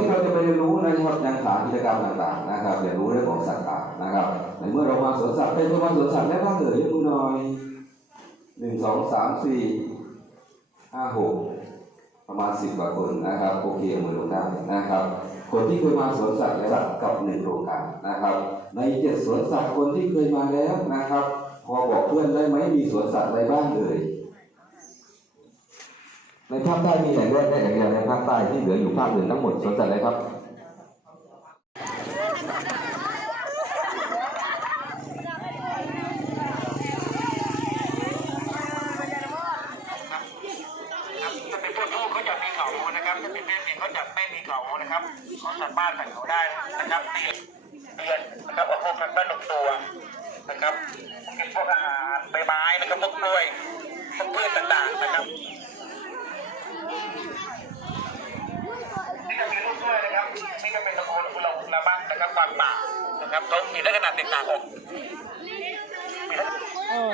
นะครับยังหากิจกรรมต่างๆนะครับเรียนรู้เรื่องของสัตว์ป่านะครับในเมื่อเรามาสวนสัตว์เป็นคนมาสวนสัตว์ได้บ้างเอ่ยยกมือหน่อยหนึ่งสองสามสี่ห้าหกประมาณสิบกว่าคนนะครับโอเคเอามือนลงได้นะครับ คนที่เคยมาสวนสัตว์และสัตว์กับหนึ่งโครงการนะครับ ในเจ็ดสวนสัตว์คนที่เคยมาแล้วนะครับ พอบอกเพื่อนได้ไหมมีสวนสัตว์อะไรบ้างเอ่ย ในภาคใต้มีแหล่งแรกได้แหล่งเดียวในภาคใต้ที่เหลืออยู่ภาคอื่นทั้งหมดสนสัตว์อะไรครับถ้าเป็นพวกลูกเขาจะมีเขานะครับถ้าเป็นแม่เมียเขาจะไม่มีเขานะครับเขาสามารถแต่งเขาได้นะครับเตีเดือนนะครับว่าพวกนั้นนกตัวนะครับกินพวกอาหารใบไม้นะครับพวกกล้วยพวกพืชต่างๆนะครับนี่ก็มีลูกด้วยนะครับนี่ก็เป็นตระกูลกุลาอุลาบังนะครับบาง ป่านะครับเขามีลักษณะแตกต่างออกมีลักษณะเออ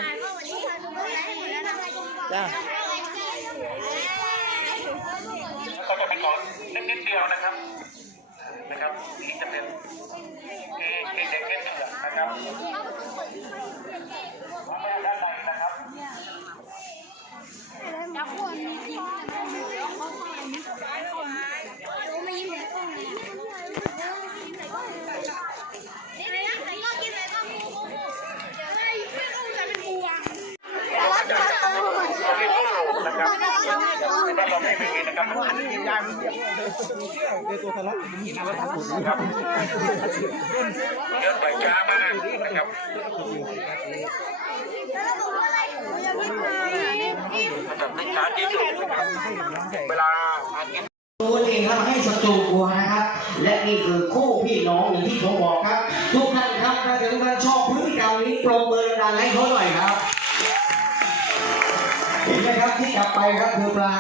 จ้าเขาจะเป็นของนิดๆเดียวนะครับ นะครับที่จะเป็นที่ที่เด็กเล่นเหลืองนะครับแล้วก็ด้านในนะครับเรามีตู้ นะครับแต่เราไม่มีนะครับอันนี้ยางเดี๋ยวตัวทะเลาะครับเยอะไปช้ามากนะครับแบบในการที่สุดนะครับเวลาตัวเองครับให้ศัตรูกลัวนะครับ และนี่คือคู่พี่น้องอย่างที่ผมบอกครับ ทุกท่านครับถ้าถึงท่านชอบพฤติกรรมนี้ปรบมือดังๆให้เขาหน่อยครับ เห็นไหมครับที่กลับไปครับคือปลา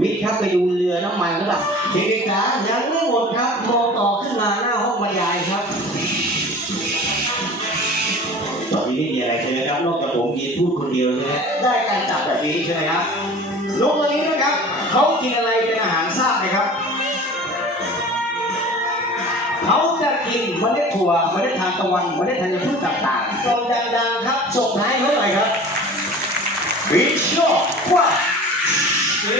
วิทย์ครับไปดูเรือน้ำมันหรือเปล่าเด็กๆจ๋ายังไม่หมดครับมองต่อขึ้นมาหน้าห้องบรรยายครับตอนนี้มีอะไรใช่ไหมครับนอกจากผมกินพูดคนเดียวใช่ไหมได้การจับแบบนี้ใช่ไหมครับนกตัวนี้นะครับเขากินอะไรเป็นอาหารทราบไหมครับเขาจะกินเมล็ดถั่วเมล็ดทานตะวันเมล็ดธัญพืชต่างๆตรงดังๆครับส่งท้ายเขาหน่อยครับ วิชโลกว่าเฮ้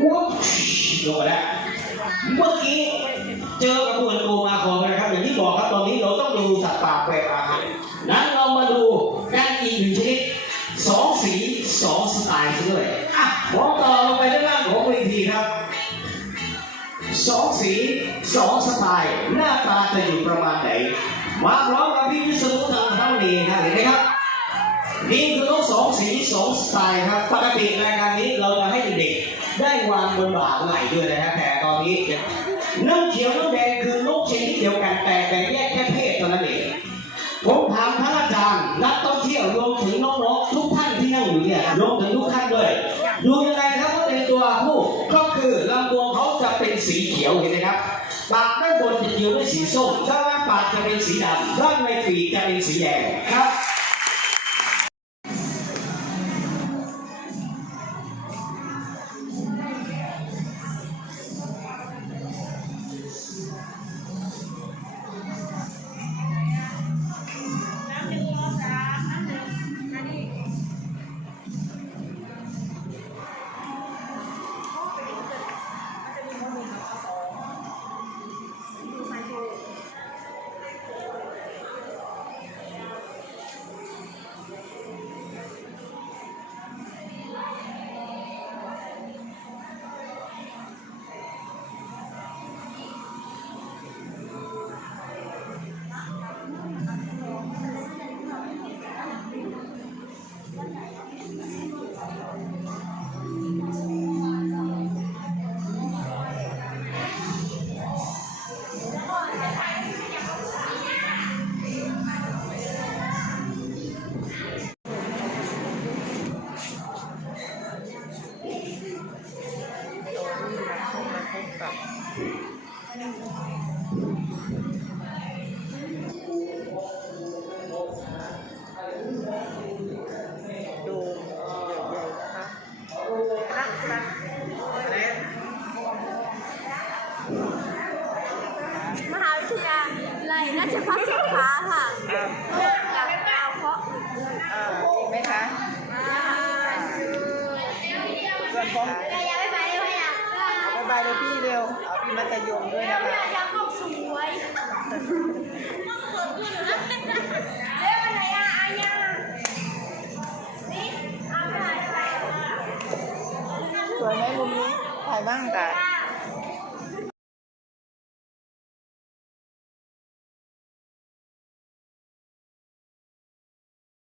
วุ้บลงมาแล้วเมื่อกี้เจอกับตัวโกมาคอนะครับอย่างที่บอกครับตอนนี้เราต้องดูสัตว์ป่าแปลกอาหารนั้นเรามาดูการอีกหนึ่งชนิดสองสีสองสไตล์ซะด้วยอะมองต่อลงไปด้านล่างของเวทีครับสองสีสองสไตล์หน้าตาจะอยู่ประมาณไหนมาพร้อมกับพี่วิศนุทางเท่านี้ครับเห็นไหมครับ นี่คือต้องสองสีสองสไตล์ครับ ปกติรายการนี้เราจะให้เด็กได้วางบนบ่าไหล่ด้วยนะครับแต่ตอนนี้น้ำเขียวน้ำแดงคือนกชนิดเดียวกันแต่แบ่งแยกแค่เพศเท่านั้นเองผมถามท่านอาจารย์นักท่องเที่ยวรวมถึงน้องๆทุกท่านที่นั่งอยู่เนี่ยรวมถึงทุกท่านด้วยดูยังไงครับว่าเป็นตัวผู้ก็คือลำตัวเขาจะเป็นสีเขียวเห็นไหมครับปากด้านบนจะเกี่ยวด้วยสีส้มด้านล่างปากจะเป็นสีดำด้านในปีกจะเป็นสีแดงครับ ดูใหญ่ๆนะคะนั่งนะมหาวิทยาลัยราชภัฏสงขลาค่ะเกิดจากดาวเคราะห์จริงไหมคะไปไปเลยพ่ยาาไเลยพี่เร็ว พี่มัธยมด้วยนะคะยังออกสวยเรียกอะไรอะอาญานี่เอาไปไหนไปสวยไหมมุมนี้ ถ่ายบ้างแต่